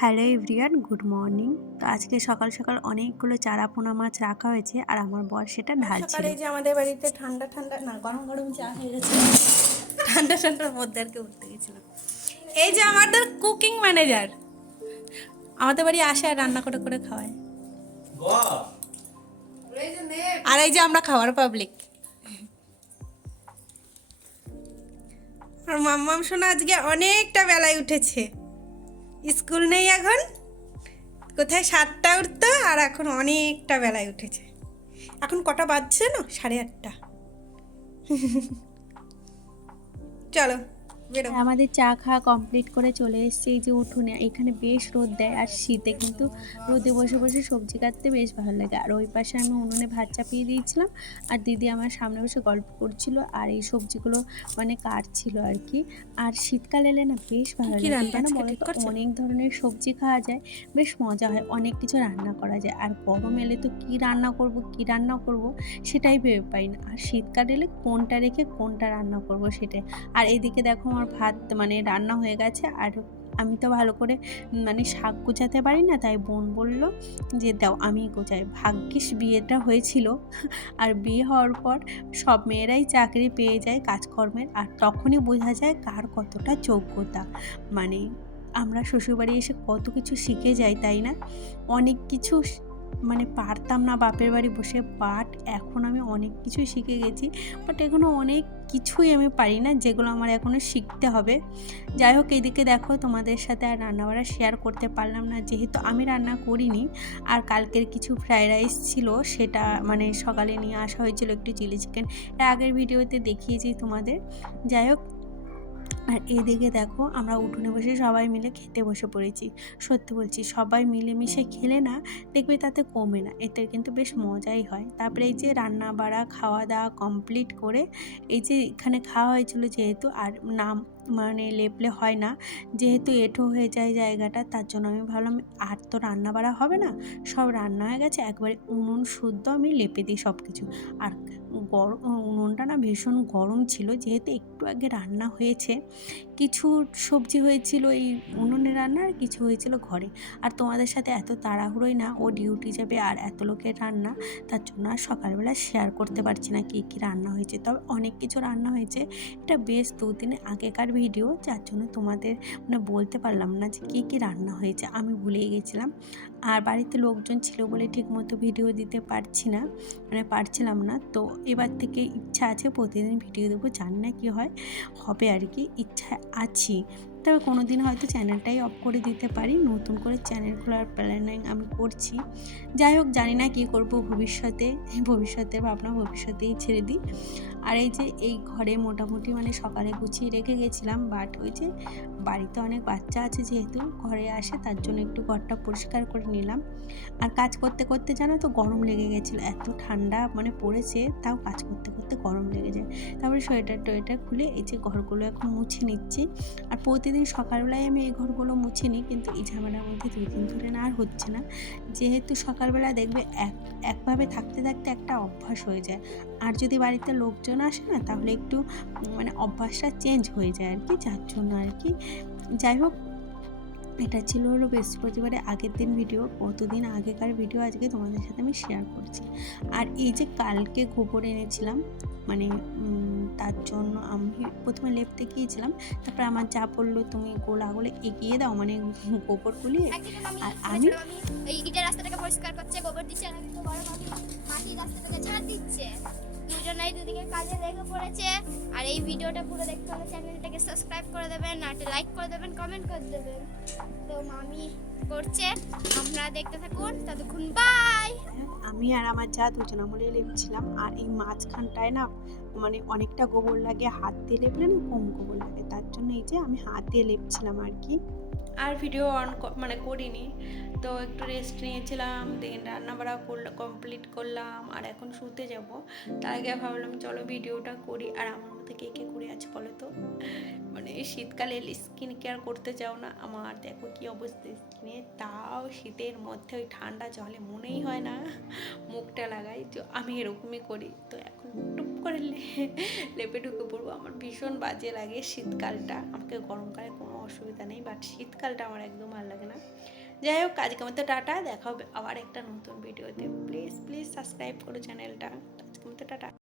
Hello everyone, good morning. তো আজকে সকাল সকাল অনেকগুলো চারা পোনা মাছ রাখা হয়েছে আর আমার বর সেটা ঢালছিল। সকালে যে আমাদের বাড়িতে ঠান্ডা ঠান্ডা না গরম গরম চা হয়ে গেছে, ঠান্ডা ঠান্ডার মধ্যে আর কি উঠতে গেছিলাম। এই যে আমাদের কুকিং ম্যানেজার আমাদের বাড়ি আসে আর রান্না করে করে খাওয়ায়, আর এই যে আমরা খাওয়ার পাবলিক। আর মাম্মাম শোনা আজকে অনেকটা বেলায় উঠেছে, স্কুল নেই এখন, কোথায় 7টা উঠতো আর এখন অনেকটা বেলায় উঠেছে। এখন কটা বাজছে না, 8:30। চলো বেরো। আমাদের চা খাওয়া কমপ্লিট করে চলে এসেছি এই যে উঠোনে। এখানে বেশ রোদ দেয় আর শীতে কিন্তু রোদে বসে বসে সবজি কাটতে বেশ ভালো লাগে। আর ওই পাশে আমি উনুনে ভাত চাপিয়ে দিয়েছিলাম আর দিদি আমার সামনে বসে গল্প করছিল আর এই সবজিগুলো মানে কাটছিল আর কি। আর শীতকাল এলে না বেশ ভালো লাগে, কেন বলো তো, অনেক ধরনের সবজি খাওয়া যায়, বেশ মজা হয়, অনেক কিছু রান্না করা যায়। আর গরম এলে তো কী রান্না করব সেটাই ভেবে পাই না। আর শীতকাল এলে কোনটা রেখে কোনটা রান্না করব সেটাই। আর এদিকে দেখো আমার ভাত মানে রান্না হয়ে গেছে। আর আমি তো ভালো করে মানে শাক গোছাতে পারি না, তাই বোন বলল যে দাও আমি গোছাই। ভাগ্যিস বিয়েটা হয়েছিল, আর বিয়ে হওয়ার পর সব মেয়েরাই চাকরি পেয়ে যায় কাজকর্মের, আর তখনই বোঝা যায় কার কতটা যোগ্যতা। মানে আমরা শ্বশুরবাড়ি এসে কত কিছু শিখে যাই, তাই না? অনেক কিছু মানে পারতাম না বাপের বাড়ি বসে, বাট এখন আমি অনেক কিছুই শিখে গেছি। বাট এখনও অনেক কিছুই আমি পারি না, যেগুলো আমার এখনও শিখতে হবে। যাই হোক, এদিকে দেখো তোমাদের সাথে আর রান্নাবাড়া শেয়ার করতে পারলাম না, যেহেতু আমি রান্না করিনি। আর কালকের কিছু ফ্রাইড রাইস ছিল, সেটা মানে সকালে নিয়ে আসা হয়েছিল একটু চিলি চিকেন, এর আগের ভিডিওতে দেখিয়েছি তোমাদের। যাই হোক, আর এদিকে দেখো আমরা উঠোনে বসে সবাই মিলে খেতে বসে পড়েছি। সত্যি বলছি, সবাই মিলেমিশে খেলে না দেখবে তাতে কমে না, এতে কিন্তু বেশ মজাই হয়। তারপরে এই যে রান্না বাড়া খাওয়া দাওয়া কমপ্লিট করে এই যে এখানে খাওয়া হয়েছিল, যেহেতু আর নাম মানে লেপলে হয় না, যেহেতু এঁঠো হয়ে যায় জায়গাটা, তার জন্য আমি ভাবলাম আর তো রান্না বাড়া হবে না, সব রান্না হয়ে গেছে, একবারে উনুন শুদ্ধ আমি লেপে দিই সব কিছু। আর গরম উনুনটা না ভীষণ গরম ছিল, যেহেতু একটু আগে রান্না হয়েছে, কিছু সবজি হয়েছিল এই উনুনে রান্না আর কিছু হয়েছিল ঘরে। আর তোমাদের সাথে এত তাড়াহুড়োই না, ও ডিউটি যাবে আর এত লোকের রান্না, তার জন্য আর সকালবেলা শেয়ার করতে পারছি না কী কী রান্না হয়েছে। তবে অনেক কিছু রান্না হয়েছে, এটা বেশ 2 দিন আগেকার ভিডিও, যার জন্য তোমাদের মানে বলতে পারলাম না যে কী কী রান্না হয়েছে, আমি ভুলেই গেছিলাম। আর বাড়িতে লোকজন ছিল বলে ঠিকমতো ভিডিও দিতে পারছিলাম না। তো এবার থেকে ইচ্ছা আছে প্রতিদিন ভিডিও দেবো, জানি না কী হবে আর কি, ইচ্ছা আছি। তবে কোনো দিন হয়তো চ্যানেলটাই অফ করে দিতে পারি, নতুন করে চ্যানেল খোলার প্ল্যানিং আমি করছি। যাই হোক, জানি না কী করবো ভবিষ্যতের ভাবনা ভবিষ্যতেই ছেড়ে দিই। আর এই যে এই ঘরে মোটামুটি মানে সকালে গুছিয়ে রেখে গেছিলাম, বাট ওই যে বাড়িতে অনেক বাচ্চা আছে, যেহেতু ঘরে আসে, তার জন্য একটু ঘরটা পরিষ্কার করে নিলাম। আর কাজ করতে করতে জানো তো গরম লেগে গেছিলো, এত ঠান্ডা মানে পড়েছে, তাও কাজ করতে করতে গরম লেগে যায়। তারপরে সোয়েটার খুলে এই যে ঘরগুলো এখন মুছে নিচ্ছি। আর প্রতিদিন সকালবেলায় আমি এই ঘরগুলো মুছে নিই, কিন্তু এই ঝামেলার মধ্যে 2 দিন ধরে না আর হচ্ছে না, যেহেতু সকালবেলা দেখবে একভাবে থাকতে থাকতে একটা অভ্যাস হয়ে যায়। আর যদি বাড়িতে লোকজন আসে না, তাহলে একটু মানে অভ্যাসটা চেঞ্জ হয়ে যায় আর কি, যার জন্য আর কি। যাই হোক, এটা ছিল হলো বৃহস্পতিবারে আগের দিন ভিডিও, কতদিন আগেকার ভিডিও আজকে তোমাদের সাথে আমি শেয়ার করছি। আর এই যে কালকে গোবর এনেছিলাম, মানে তার জন্য আমি প্রথমে লেপতে গিয়েছিলাম, তারপরে আমার যা বললো তুমি গোলাগুলো এগিয়ে দাও মানে গোবর গুলিয়ে। আর আমি এই ইটের রাস্তাটাকে পরিষ্কার করছে, গোবর দিচ্ছে, আর আমি তো বড় মাটি রাস্তাটাকে ঝাড় দিচ্ছে। দুজনেই দুদিকে কাজে লেগে পড়েছে। আর এই ভিডিওটা পুরো দেখতে হলে চ্যানেলটাকে সাবস্ক্রাইব করে দেবেন, আর একটা লাইক করে দেবেন, কমেন্ট করে দেবেন। তো মামি করছে, আপনারা দেখতে থাকুন, ততক্ষণ বাই। আমি আর আমার যা দুজন আমলে লেপছিলাম। আর এই মাঝখানটায় না মানে অনেকটা গোবর লাগে, হাত দিয়ে লেপলে না কম গোবর লাগে, তার জন্য এই যে আমি হাত দিয়ে লেপছিলাম আর কি। আর ভিডিও মানে করিনি, তো একটু রেস্ট নিয়েছিলাম, দেন রান্নাবাড়া কমপ্লিট করলাম, আর এখন শুতে যাব। তার আগে ভাবলাম চলো ভিডিওটা করি। আর আমার মধ্যে কে কে করে আছে বলো তো, মানে শীতকালে স্কিন কেয়ার করতে চাও না, আমার দেখো কি অবস্থা স্কিনে, তাও শীতের মধ্যে ওই ঠান্ডা জলে মনেই হয় না মুখটা লাগাই, তো আমি এরকমই করি। তো এখন টুপ করে লেপে ঢুকে পড়বো। আমার ভীষণ বাজে লাগে শীতকালটা, আমাকে গরমকালে কোনো অসুবিধা নেই, বাট শীতকালটা আমার একদম ভালো লাগে না। যাই হোক, আজকে মতো টাটা, দেখা হবে আবার একটা নতুন ভিডিওতে। প্লিজ প্লিজ সাবস্ক্রাইব করো চ্যানেলটা। আজকে মতো টাটা।